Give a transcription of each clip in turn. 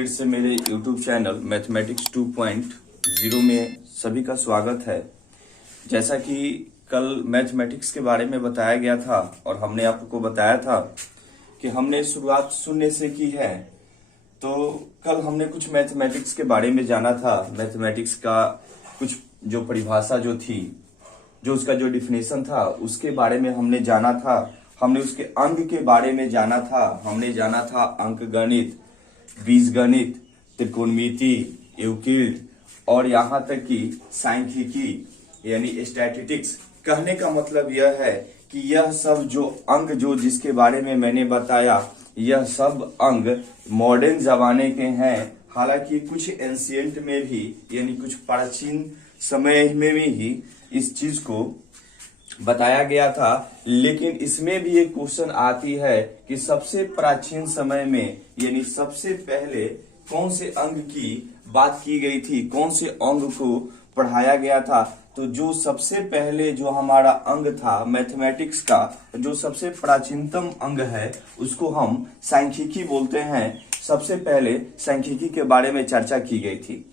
फिर से मेरे YouTube चैनल मैथमेटिक्स 2.0 में सभी का स्वागत है। जैसा कि कल मैथमेटिक्स के बारे में बताया गया था और हमने आपको बताया था कि हमने शुरुआत शून्य से की है, तो कल हमने कुछ मैथमेटिक्स के बारे में जाना था। मैथमेटिक्स का कुछ जो परिभाषा जो थी, जो उसका जो डिफिनेशन था, उसके बारे में हमने जाना था। हमने उसके अंग के बारे में जाना था। हमने जाना था अंकगणित, बीजगणित, त्रिकोणमिति, यूक्लिड और यहाँ तक कि सांख्यिकी यानी स्टैटिस्टिक्स। कहने का मतलब यह है कि यह सब जो अंग जो जिसके बारे में मैंने बताया, यह सब अंग मॉडर्न जमाने के हैं। हालांकि कुछ एंशिएंट में भी यानी कुछ प्राचीन समय में भी इस चीज को बताया गया था, लेकिन इसमें भी एक क्वेश्चन आती है कि सबसे प्राचीन समय में यानी सबसे पहले कौन से अंग की बात की गई थी, कौन से अंग को पढ़ाया गया था। तो जो सबसे पहले जो हमारा अंग था मैथमेटिक्स का, जो सबसे प्राचीनतम अंग है, उसको हम सांख्यिकी बोलते हैं। सबसे पहले सांख्यिकी के बारे में चर्चा की गई थी।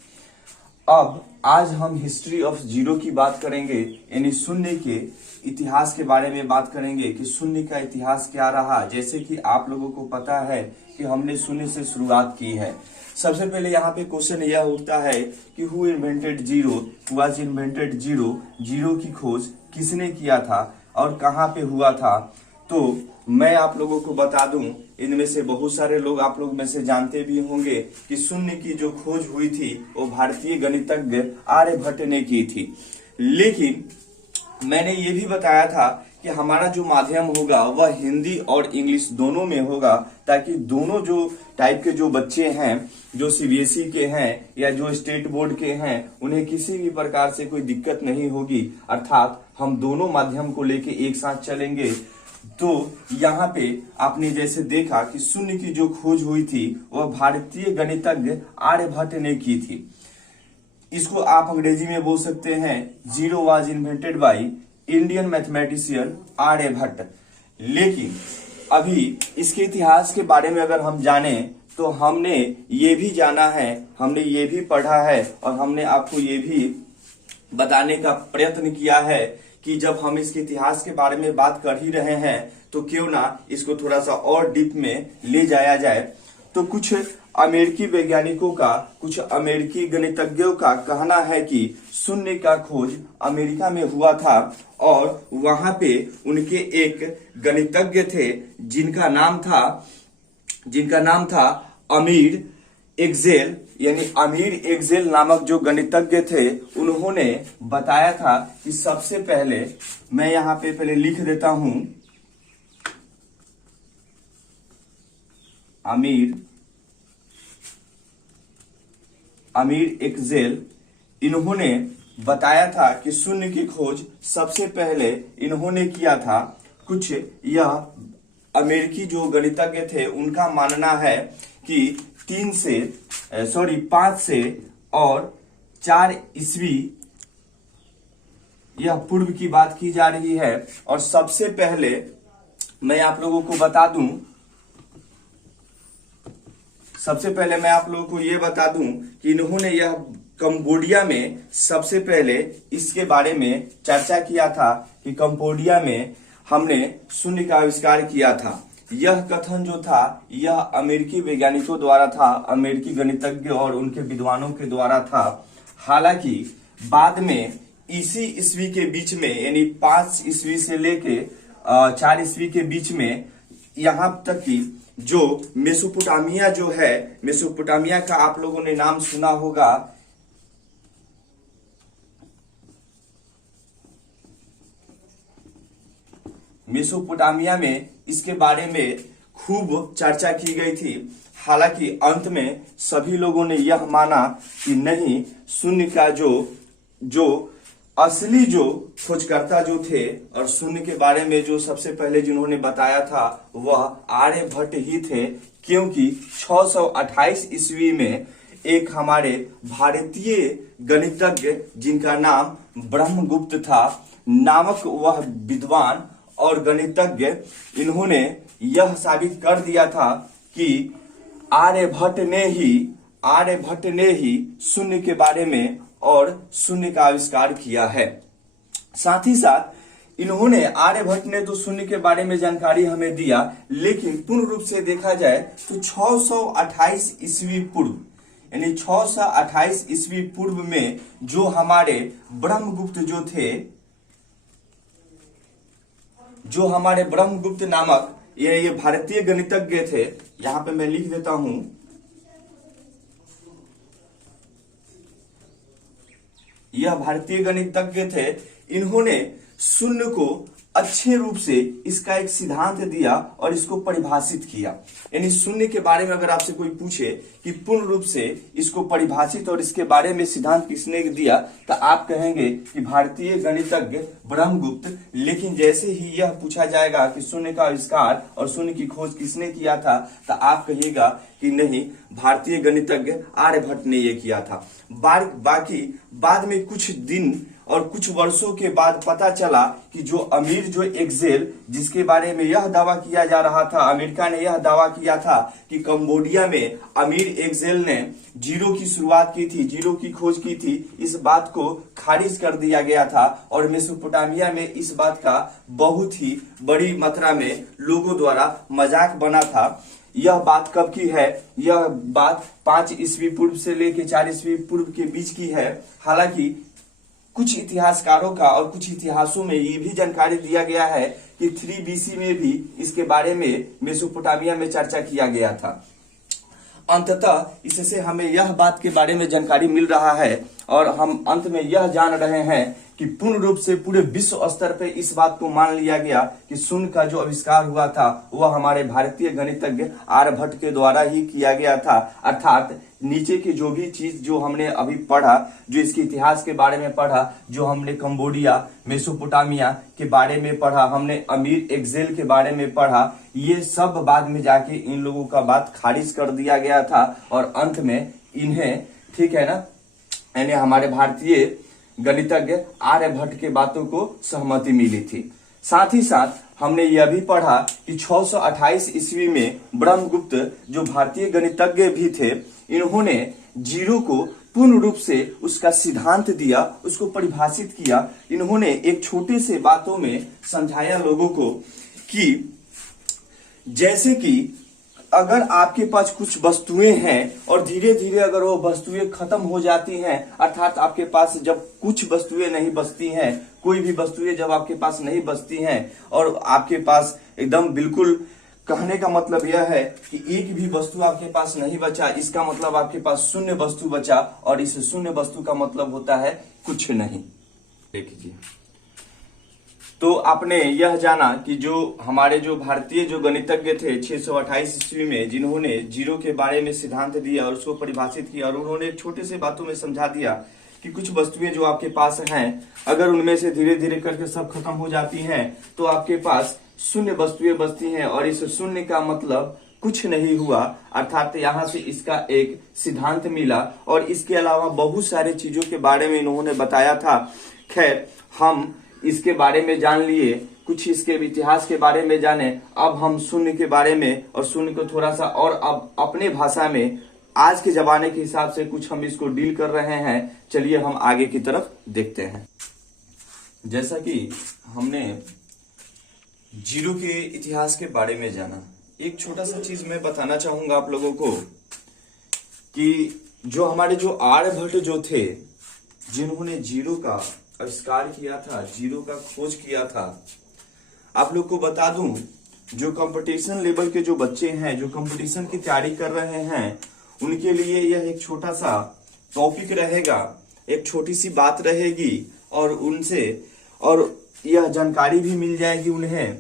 अब आज हम हिस्ट्री ऑफ जीरो की बात करेंगे, यानी शून्य के इतिहास के बारे में बात करेंगे कि शून्य का इतिहास क्या रहा। जैसे कि आप लोगों को पता है कि हमने शून्य से शुरुआत की है। सबसे पहले यहाँ पे क्वेश्चन यह उठता है कि who invented zero, was invented zero, zero की खोज किसने किया था और कहाँ पे हुआ था। तो मैं आप लोगों को बता दूं, इनमें से बहुत सारे लोग आप लोग में से जानते भी होंगे कि शून्य की जो खोज हुई थी वो भारतीय गणितज्ञ आर्यभट्ट ने की थी। लेकिन मैंने ये भी बताया था कि हमारा जो माध्यम होगा वह हिंदी और इंग्लिश दोनों में होगा, ताकि दोनों जो टाइप के जो बच्चे हैं, जो सीबीएसई के हैं या जो स्टेट बोर्ड के हैं, उन्हें किसी भी प्रकार से कोई दिक्कत नहीं होगी। अर्थात हम दोनों माध्यम को लेके एक साथ चलेंगे। तो यहाँ पे आपने जैसे देखा कि शून्य की जो खोज हुई थी वह भारतीय गणितज्ञ आर्यभट्ट ने की थी। इसको आप अंग्रेजी में बोल सकते हैं zero was invented by Indian mathematician Aryabhata. लेकिन अभी इसके इतिहास के बारे में अगर हम जाने तो हमने ये भी जाना है, हमने ये भी पढ़ा है और हमने आपको ये भी बताने का प्रयत्न किया है कि जब हम इसके इतिहास के बारे में बात कर ही रहे हैं तो क्यों ना इसको थोड़ा सा और डीप में ले जाया जाए। तो कुछ अमेरिकी वैज्ञानिकों का, कुछ अमेरिकी गणितज्ञों का कहना है कि शून्य का खोज अमेरिका में हुआ था और वहां पे उनके एक गणितज्ञ थे जिनका नाम था अमीर एक्सेल, यानी अमीर एक्सेल नामक जो गणितज्ञ थे, उन्होंने बताया था कि सबसे पहले, मैं यहाँ पे पहले लिख देता हूं, अमीर एक्सेल, इन्होंने बताया था कि शून्य की खोज सबसे पहले इन्होंने किया था। कुछ यह अमेरिकी जो गणितज्ञ थे उनका मानना है कि 5 से और 4 ईस्वी यह पूर्व की बात की जा रही है। और सबसे पहले मैं आप लोगों को ये बता दूं कि इन्होंने यह कंबोडिया में सबसे पहले इसके बारे में चर्चा किया था कि कंबोडिया में हमने शून्य का आविष्कार किया था। यह कथन जो था यह अमेरिकी वैज्ञानिकों द्वारा था, अमेरिकी गणितज्ञ और उनके विद्वानों के द्वारा था। हालांकि बाद में इसी ईस्वी के बीच में, यानी 5 ईस्वी से लेके 4 ईस्वी के बीच में, यहाँ तक कि जो मेसोपोटामिया जो है, मेसोपोटामिया का आप लोगों ने नाम सुना होगा। मेसोपोटामिया में इसके बारे में खूब चर्चा की गई थी। हालांकि अंत में सभी लोगों ने यह माना कि नहीं, शून्य का जो असली जो खोजकर्ता जो थे और शून्य के बारे में जो सबसे पहले जिन्होंने बताया था वह आर्यभट्ट ही थे, क्योंकि 628 ईस्वी में एक हमारे भारतीय गणितज्ञ जिनका नाम ब्रह्मगुप्त था नामक वह विद्वान और गणितज्ञ, इन्होंने यह साबित कर दिया था कि आर्यभट्ट ने ही आर्यभट्ट ने ही शून्य के बारे में और शून्य का आविष्कार किया है। साथ ही साथ इन्होंने, आर्यभट्ट ने तो शून्य के बारे में जानकारी हमें दिया, लेकिन पूर्ण रूप से देखा जाए तो 628 ईस्वी पूर्व, यानी 628 ईस्वी पूर्व में जो हमारे ब्रह्मगुप्त जो थे, जो हमारे ब्रह्मगुप्त नामक ये भारतीय गणितज्ञ थे, यहां पे मैं लिख देता हूं, यह भारतीय गणितज्ञ थे। इन्होंने शून्य को अच्छे रूप से इसका एक सिद्धांत दिया और इसको परिभाषित किया। यानी शून्य के बारे में अगर आपसे कोई पूछे कि पूर्ण रूप से इसको परिभाषित और इसके बारे में सिद्धांत किसने दिया, तो आप कहेंगे कि भारतीय गणितज्ञ ब्रह्मगुप्त। लेकिन जैसे ही यह पूछा जाएगा कि शून्य का आविष्कार और शून्य की खोज किसने किया था, तो आप कहिएगा कि नहीं, भारतीय गणितज्ञ आर्यभट्ट ने यह किया था। बाकी बाद में कुछ दिन और कुछ वर्षों के बाद पता चला कि जो अमीर जो एक्सेल, जिसके बारे में यह दावा किया जा रहा था, अमेरिका ने यह दावा किया था कि कंबोडिया में अमीर एक्सेल ने जीरो की शुरुआत की थी, जीरो की खोज की थी, इस बात को खारिज कर दिया गया था। और मेसोपोटामिया में इस बात का बहुत ही बड़ी मात्रा में लोगों द्वारा मजाक बना था। यह बात कब की है? यह बात 5 ईस्वी पूर्व से लेकर 4 ईस्वी पूर्व के बीच की है। हालांकि कुछ इतिहासकारों का और कुछ इतिहासों में ये भी जानकारी दिया गया है कि 3 BC में भी इसके बारे में मेसोपोटामिया में चर्चा किया गया था। अंततः इससे हमें यह बात के बारे में जानकारी मिल रहा है और हम अंत में यह जान रहे हैं कि पूर्ण रूप से पूरे विश्व स्तर पे इस बात को मान लिया गया कि शून्य का जो आविष्कार हुआ था वह हमारे भारतीय गणितज्ञ आर्यभट्ट के द्वारा ही किया गया था। अर्थात नीचे की जो भी चीज जो हमने अभी पढ़ा, जो इसके इतिहास के बारे में पढ़ा, जो हमने कंबोडिया, मेसोपोटामिया के बारे में पढ़ा, हमने अमीर एक्सेल के बारे में पढ़ा, ये सब बाद में जाके इन लोगों का बात खारिज कर दिया गया था और अंत में इन्हें, ठीक है ना, यानी हमारे भारतीय गणितज्ञ आर्यभट्ट के बातों को सहमति मिली थी। साथ ही साथ हमने यह भी पढ़ा कि 628 ईस्वी में ब्रह्मगुप्त जो भारतीय गणितज्ञ भी थे, इन्होंने जीरो को पूर्ण रूप से उसका सिद्धांत दिया, उसको परिभाषित किया। इन्होंने एक छोटे से बातों में समझाया लोगों को कि जैसे कि अगर आपके पास कुछ वस्तुएं हैं और धीरे धीरे अगर वो वस्तुएं खत्म हो जाती हैं, अर्थात आपके पास जब कुछ वस्तुएं नहीं बचती हैं, कोई भी वस्तुएं जब आपके पास नहीं बचती हैं और आपके पास एकदम बिल्कुल, कहने का मतलब यह है कि एक भी वस्तु आपके पास नहीं बचा, इसका मतलब आपके पास शून्य वस्तु बचा और इस शून्य वस्तु का मतलब होता है कुछ नहीं। देखिए, तो आपने यह जाना कि जो हमारे जो भारतीय जो गणितज्ञ थे 628 ईस्वी में, जिन्होंने जीरो के बारे में सिद्धांत दिया और उसको परिभाषित किया और उन्होंने छोटे से बातों में समझा दिया कि कुछ वस्तुएं जो आपके पास हैं, अगर उनमें से धीरे धीरे करके सब खत्म हो जाती हैं तो आपके पास शून्य वस्तुएं बचती हैं और इस शून्य का मतलब कुछ नहीं हुआ। अर्थात यहाँ से इसका एक सिद्धांत मिला और इसके अलावा बहुत सारे चीजों के बारे में इन्होंने बताया था। खैर, हम इसके बारे में जान लिए, कुछ इसके इतिहास के बारे में जाने। अब हम शून्य के बारे में और शून्य को थोड़ा सा और अब अपने भाषा में आज के जमाने के हिसाब से कुछ हम इसको डील कर रहे हैं। चलिए हम आगे की तरफ देखते हैं। जैसा कि हमने जीरो के इतिहास के बारे में जाना, एक छोटा सा चीज मैं बताना चाहूंगा आप लोगों को कि जो हमारे जो आर्यभट्ट जो थे, जिन्होंने जीरो का आविष्कार किया था, जीरो का खोज किया था, आप लोग को बता दूं, जो कंपटीशन लेवल के जो बच्चे हैं, जो कंपटीशन की तैयारी कर रहे हैं, उनके लिए यह एक छोटा सा टॉपिक रहेगा, एक छोटी सी बात रहेगी और उनसे और यह जानकारी भी मिल जाएगी उन्हें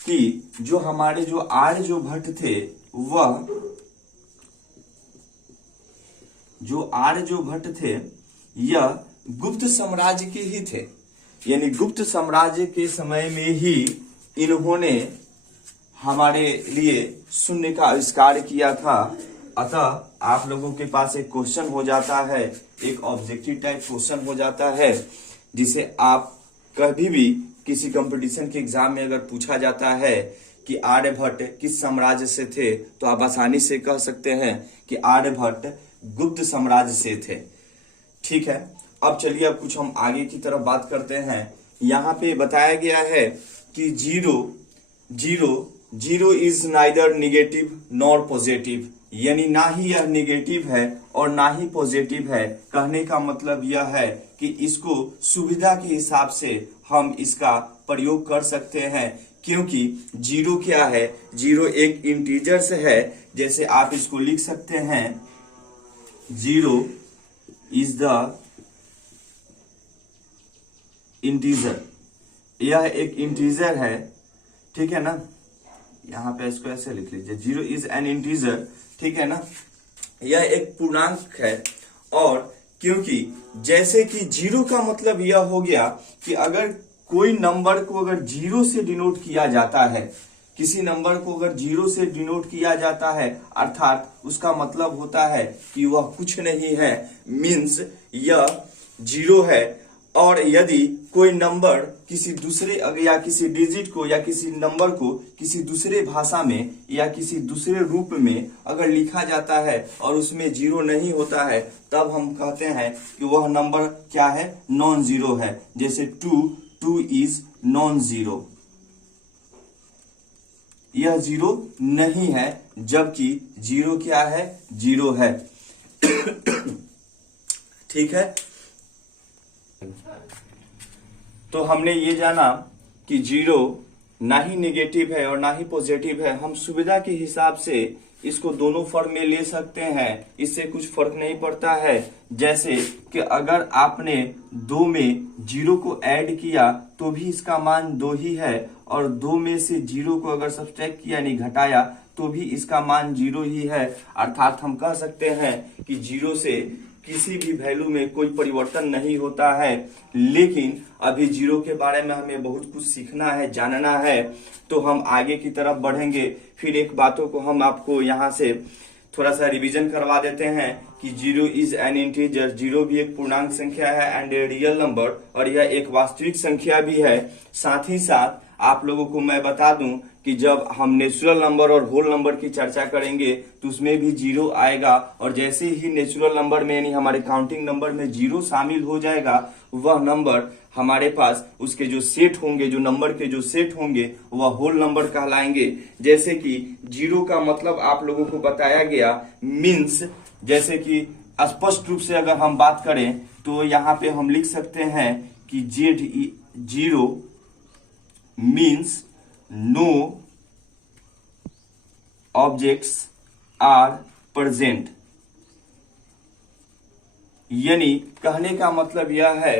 कि जो हमारे जो आर्यभट्ट थे, वह जो आर्यभट्ट थे यह गुप्त साम्राज्य के ही थे। यानी गुप्त साम्राज्य के समय में ही इन्होंने हमारे लिए शून्य का आविष्कार किया था। अतः आप लोगों के पास एक क्वेश्चन हो जाता है, एक ऑब्जेक्टिव टाइप क्वेश्चन हो जाता है, जिसे आप कभी भी किसी कंपटीशन के एग्जाम में अगर पूछा जाता है कि आर्यभट्ट किस साम्राज्य से थे, तो आप आसानी से कह सकते हैं कि आर्यभट्ट गुप्त साम्राज्य से थे। ठीक है, अब चलिए अब कुछ हम आगे की तरफ बात करते हैं। यहाँ पे बताया गया है कि zero is neither negative nor positive, यानी ना ही यह निगेटिव है और ना ही पॉजिटिव है। कहने का मतलब यह है कि इसको सुविधा के हिसाब से हम इसका प्रयोग कर सकते हैं, क्योंकि जीरो क्या है, जीरो एक इंटीजर्स है। जैसे आप इसको लिख सकते हैं, जीरो इज द इंटीजर, यह एक इंटीजर है। ठीक है ना, यहां पे इसको ऐसे लिख लीजिए, जीरो इज एन इंटीजर। ठीक है ना, यह एक पूर्णांक है। और क्योंकि जैसे कि जीरो का मतलब यह हो गया कि अगर कोई नंबर को अगर जीरो से डिनोट किया जाता है, किसी नंबर को अगर जीरो से डिनोट किया जाता है, अर्थात उसका मतलब होता है कि वह कुछ नहीं है, मीन्स यह जीरो है। और यदि कोई नंबर किसी दूसरे या किसी डिजिट को या किसी नंबर को किसी दूसरे भाषा में या किसी दूसरे रूप में अगर लिखा जाता है और उसमें जीरो नहीं होता है, तब हम कहते हैं कि वह नंबर क्या है, नॉन जीरो है। जैसे टू इज नॉन जीरो, यह जीरो नहीं है, जबकि जीरो क्या है, जीरो है। ठीक है, तो हमने ये जाना कि जीरो ना ही नेगेटिव है और ना ही पॉजिटिव है। हम सुविधा के हिसाब से इसको दोनों फॉर्म में ले सकते हैं, इससे कुछ फर्क नहीं पड़ता है। जैसे कि अगर आपने दो में जीरो को ऐड किया तो भी इसका मान दो ही है, और दो में से जीरो को अगर सब्ट्रैक्ट किया यानी घटाया तो भी इसका मान जीरो ही है। अर्थात हम कह सकते हैं कि जीरो से किसी भी वैल्यू में कोई परिवर्तन नहीं होता है। लेकिन अभी जीरो के बारे में हमें बहुत कुछ सीखना है, जानना है, तो हम आगे की तरफ बढ़ेंगे। फिर एक बातों को हम आपको यहाँ से थोड़ा सा रिवीजन करवा देते हैं कि zero is an integer, zero भी एक पूर्णांक संख्या है एंड ए रियल नंबर, और यह एक वास्तविक संख्या भी है। साथ ही साथ आप लोगों को मैं बता दूं कि जब हम नेचुरल नंबर और होल नंबर की चर्चा करेंगे तो उसमें भी जीरो आएगा, और जैसे ही नेचुरल नंबर में यानी हमारे काउंटिंग नंबर में जीरो शामिल हो जाएगा, वह नंबर हमारे पास उसके जो सेट होंगे, जो नंबर के जो सेट होंगे, वह होल नंबर कहलाएंगे। जैसे कि जीरो का मतलब आप लोगों को बताया गया, मीन्स जैसे कि स्पष्ट रूप से अगर हम बात करें तो यहाँ पे हम लिख सकते हैं कि zero means no objects are present, यानी कहने का मतलब यह है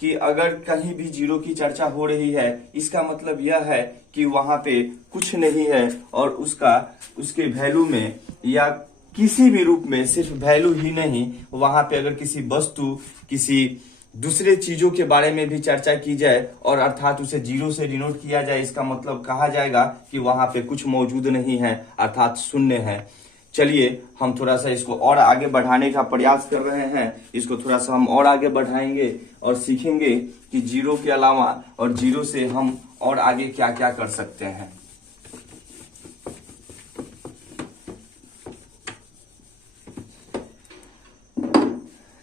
कि अगर कहीं भी जीरो की चर्चा हो रही है, इसका मतलब यह है कि वहां पे कुछ नहीं है, और उसके वैल्यू में या किसी भी रूप में, सिर्फ वैल्यू ही नहीं, वहां पे अगर किसी वस्तु, किसी दूसरे चीजों के बारे में भी चर्चा की जाए और अर्थात उसे जीरो से डिनोट किया जाए, इसका मतलब कहा जाएगा कि वहां पे कुछ मौजूद नहीं है, अर्थात शून्य है। चलिए हम थोड़ा सा इसको और आगे बढ़ाने का प्रयास कर रहे हैं, इसको थोड़ा सा हम और आगे बढ़ाएंगे और सीखेंगे कि जीरो के अलावा और जीरो से हम और आगे क्या क्या कर सकते हैं।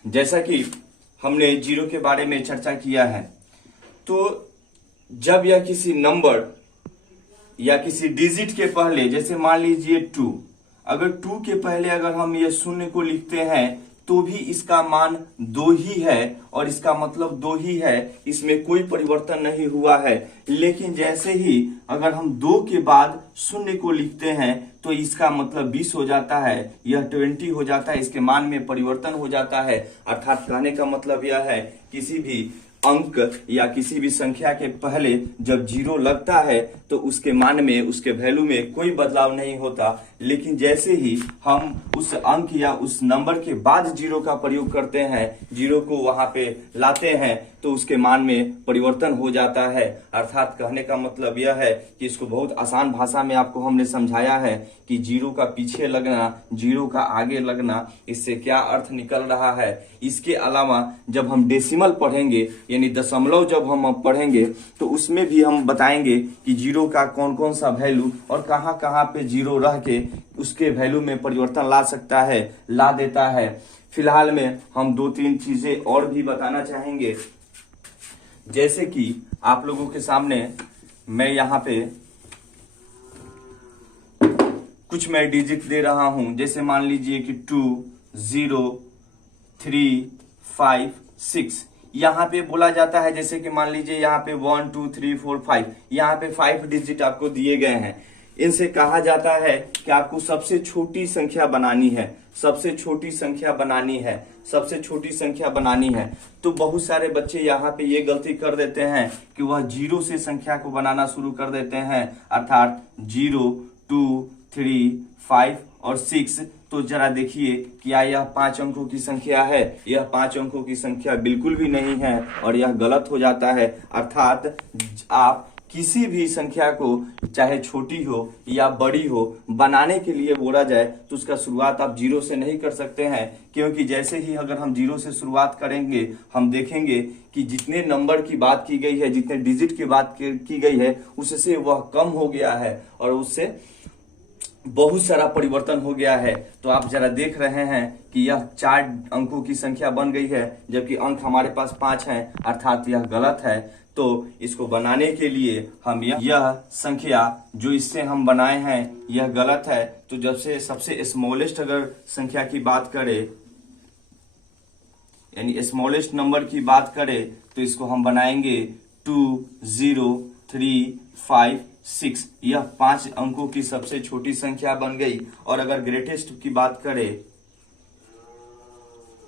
जैसा कि हमने जीरो के बारे में चर्चा किया है, तो जब यह किसी नंबर या किसी डिजिट के पहले, जैसे मान लीजिए 2, अगर 2 के पहले अगर हम ये शून्य को लिखते हैं तो भी इसका मान 2 ही है, और इसका मतलब 2 ही है, इसमें कोई परिवर्तन नहीं हुआ है। लेकिन जैसे ही अगर हम 2 के बाद शून्य को लिखते हैं तो इसका मतलब 20 हो जाता है, यह 20 हो जाता है, इसके मान में परिवर्तन हो जाता है। अर्थात कहने का मतलब यह है किसी भी अंक या किसी भी संख्या के पहले जब जीरो लगता है तो उसके मान में, उसके वैल्यू में कोई बदलाव नहीं होता। लेकिन जैसे ही हम उस अंक या उस नंबर के बाद जीरो का प्रयोग करते हैं, जीरो को वहां पे लाते हैं, तो उसके मान में परिवर्तन हो जाता है। अर्थात कहने का मतलब यह है कि इसको बहुत आसान भाषा में आपको हमने समझाया है कि जीरो का पीछे लगना, जीरो का आगे लगना, इससे क्या अर्थ निकल रहा है। इसके अलावा जब हम डेसिमल पढ़ेंगे यानी दशमलव जब हम अब पढ़ेंगे तो उसमें भी हम बताएंगे कि जीरो का कौन कौन सा वैल्यू और कहाँ कहाँ पे जीरो रह के उसके वैल्यू में परिवर्तन ला सकता है, ला देता है। फिलहाल में हम 2-3 चीजें और भी बताना चाहेंगे, जैसे कि आप लोगों के सामने मैं यहाँ पे कुछ मैं डिजिट दे रहा हूं। जैसे मान लीजिए कि 2, 0, 3, 5, 6। यहाँ पे बोला जाता है, जैसे कि मान लीजिए यहाँ पे 1, 2, 3, 4, 5, यहाँ पे 5 डिजिट आपको दिए गए हैं। इनसे कहा जाता है कि आपको सबसे छोटी संख्या बनानी है, सबसे छोटी संख्या बनानी है, सबसे छोटी संख्या बनानी है। तो बहुत सारे बच्चे यहाँ पे ये गलती कर देते हैं कि वह जीरो से संख्या को बनाना शुरू कर देते हैं, अर्थात 0, 2, 3, 5 और 6। तो जरा देखिए क्या यह 5 अंकों की संख्या है? यह 5 अंकों की संख्या बिल्कुल भी नहीं है और यह गलत हो जाता है। अर्थात आप किसी भी संख्या को, चाहे छोटी हो या बड़ी हो, बनाने के लिए बोला जाए तो उसका शुरुआत आप 0 से नहीं कर सकते हैं, क्योंकि जैसे ही अगर हम 0 से शुरुआत करेंगे हम देखेंगे कि जितने नंबर की बात की गई है, जितने डिजिट की बात की गई है, उससे वह कम हो गया है और उससे बहुत सारा परिवर्तन हो गया है। तो आप जरा देख रहे हैं कि यह 4 अंकों की संख्या बन गई है, जबकि अंक हमारे पास 5 हैं, अर्थात यह गलत है। तो इसको बनाने के लिए हम यह संख्या जो इससे हम बनाए हैं यह गलत है। तो जब से सबसे स्मॉलेस्ट अगर संख्या की बात करें, यानी स्मॉलेस्ट नंबर की बात करें, तो इसको हम बनाएंगे 2, 0, 3, 5, 6। यह 5 अंकों की सबसे छोटी संख्या बन गई। और अगर ग्रेटेस्ट की बात करें,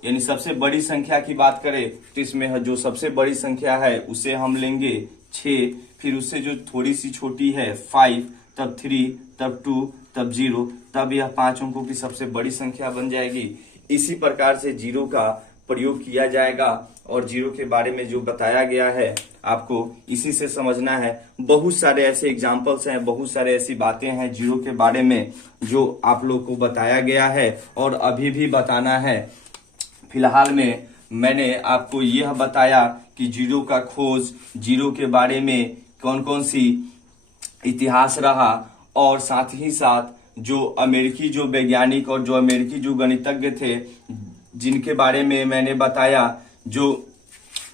यानी सबसे बड़ी संख्या की बात करें, तो इसमें जो सबसे बड़ी संख्या है उसे हम लेंगे 6, फिर उससे जो थोड़ी सी छोटी है 5, तब 3, तब 2, तब 0, तब यह 5 अंकों की सबसे बड़ी संख्या बन जाएगी। इसी प्रकार से जीरो का प्रयोग किया जाएगा और जीरो के बारे में जो बताया गया है आपको इसी से समझना है। बहुत सारे ऐसे एग्जाम्पल्स हैं, बहुत सारे ऐसी बातें हैं जीरो के बारे में जो आप लोग को बताया गया है और अभी भी बताना है। फिलहाल में मैंने आपको यह बताया कि जीरो का खोज, जीरो के बारे में कौन कौन सी इतिहास रहा, और साथ ही साथ जो अमेरिकी जो वैज्ञानिक और जो अमेरिकी जो गणितज्ञ थे जिनके बारे में मैंने बताया, जो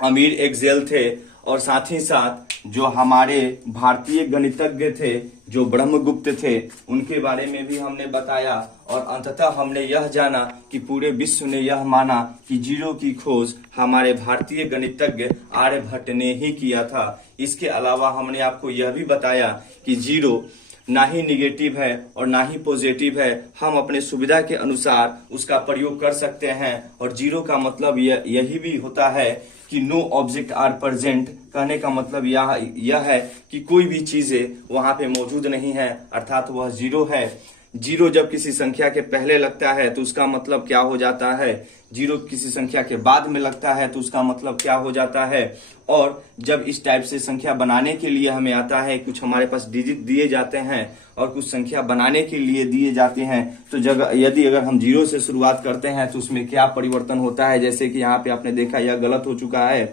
अमीर एक्सेल थे, और साथ ही साथ जो हमारे भारतीय गणितज्ञ थे जो ब्रह्मगुप्त थे, उनके बारे में भी हमने बताया। और अंततः हमने यह जाना कि पूरे विश्व ने यह माना कि जीरो की खोज हमारे भारतीय गणितज्ञ आर्यभट्ट ने ही किया था। इसके अलावा हमने आपको यह भी बताया कि जीरो ना ही निगेटिव है और ना ही पॉजिटिव है, हम अपने सुविधा के अनुसार उसका प्रयोग कर सकते हैं। और जीरो का मतलब यही भी होता है कि नो ऑब्जेक्ट आर प्रेजेंट। कहने का मतलब यह है कि कोई भी चीजें वहां पे मौजूद नहीं है, अर्थात वह जीरो है। जीरो जब किसी संख्या के पहले लगता है तो उसका मतलब क्या हो जाता है, जीरो किसी संख्या के बाद में लगता है तो उसका मतलब क्या हो जाता है। और जब इस टाइप से संख्या बनाने के लिए हमें आता है, कुछ हमारे पास डिजिट दिए जाते हैं और कुछ संख्या बनाने के लिए दिए जाते हैं, तो यदि अगर हम जीरो से शुरुआत करते हैं तो उसमें क्या परिवर्तन होता है। जैसे कि यहाँ पे आपने देखा यह गलत हो चुका है।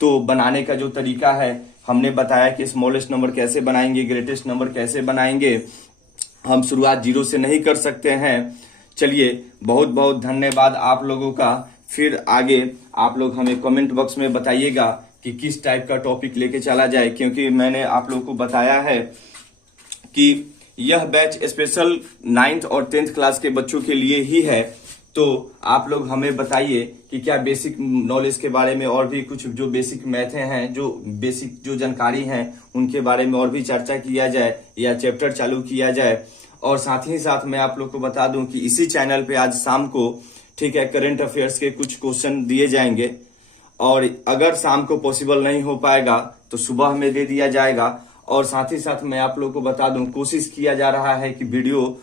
तो बनाने का जो तरीका है हमने बताया कि स्मॉलेस्ट नंबर कैसे बनाएंगे, ग्रेटेस्ट नंबर कैसे बनाएंगे। हम शुरुआत जीरो से नहीं कर सकते हैं। चलिए, बहुत बहुत धन्यवाद आप लोगों का। फिर आगे आप लोग हमें कमेंट बॉक्स में बताइएगा कि किस टाइप का टॉपिक लेके चला जाए, क्योंकि मैंने आप लोगों को बताया है कि यह बैच स्पेशल 9th और 10th क्लास के बच्चों के लिए ही है। तो आप लोग हमें बताइए कि क्या बेसिक नॉलेज के बारे में और भी कुछ जो बेसिक मैथ हैं, जो बेसिक जो जानकारी हैं, उनके बारे में और भी चर्चा किया जाए या चैप्टर चालू किया जाए। और साथ ही साथ मैं आप लोग को बता दूं कि इसी चैनल पे आज शाम को, ठीक है, करंट अफेयर्स के कुछ क्वेश्चन दिए जाएंगे, और अगर शाम को पॉसिबल नहीं हो पाएगा तो सुबह में दे दिया जाएगा। और साथ ही साथ मैं आप लोग को बता दूं, कोशिश किया जा रहा है कि वीडियो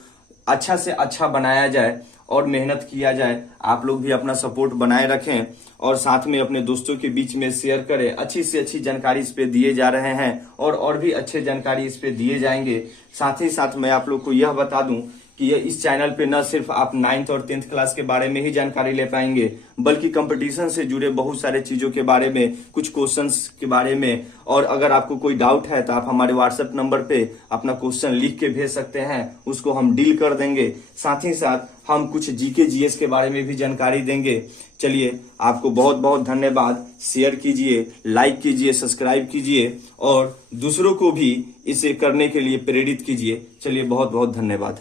अच्छा से अच्छा बनाया जाए और मेहनत किया जाए। आप लोग भी अपना सपोर्ट बनाए रखें और साथ में अपने दोस्तों के बीच में शेयर करें। अच्छी से अच्छी जानकारी इस पे दिए जा रहे हैं और भी अच्छे जानकारी इस पे दिए जाएंगे। साथ ही साथ मैं आप लोग को यह बता दूं कि ये इस चैनल पे न सिर्फ आप 9th और 10th क्लास के बारे में ही जानकारी ले पाएंगे, बल्कि कंपटीशन से जुड़े बहुत सारे चीजों के बारे में, कुछ क्वेश्चंस के बारे में, और अगर आपको कोई डाउट है तो आप हमारे व्हाट्सएप नंबर पे अपना क्वेश्चन लिख के भेज सकते हैं, उसको हम डील कर देंगे। साथ ही साथ हम कुछ जीके जीएस के बारे में भी जानकारी देंगे। चलिए, आपको बहुत बहुत धन्यवाद। शेयर कीजिए, लाइक कीजिए, सब्सक्राइब कीजिए और दूसरों को भी इसे करने के लिए प्रेरित कीजिए। चलिए, बहुत बहुत धन्यवाद।